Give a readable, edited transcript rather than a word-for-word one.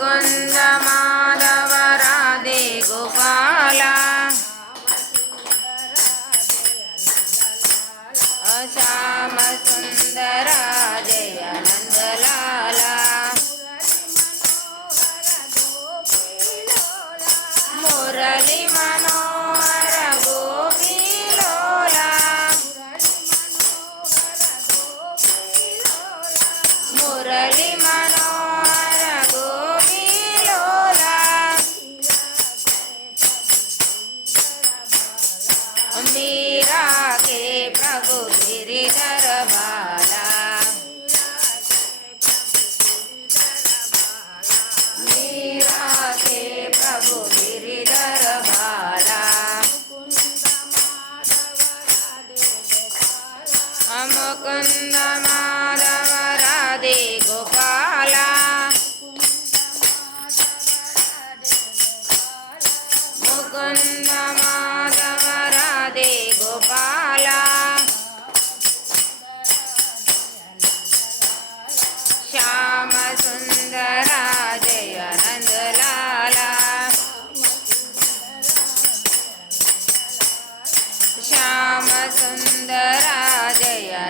ಮುಕುಂದ ಮಾಧವ ರಾಧೆ ಗೋಪಾಲ ಶ್ಯಾಮ ಸುಂದರ ಜಯ ನಂದಲಾಲ ಮುರಳಿ ಮನೋಹರ ಗೋಪಿಲೋಲ ಮುರಳಿ ಮನೋಹರ ಗೋಪಿಲೋಲ मीरा के प्रभु गिरिधर बाला मीरा के प्रभु गिरिधर बाला मुकुंद माधव राधे गोपाला मुकुंद माधव राधे गोपाला श्याम सुंदर जय नंदलाला श्याम सुंदर जय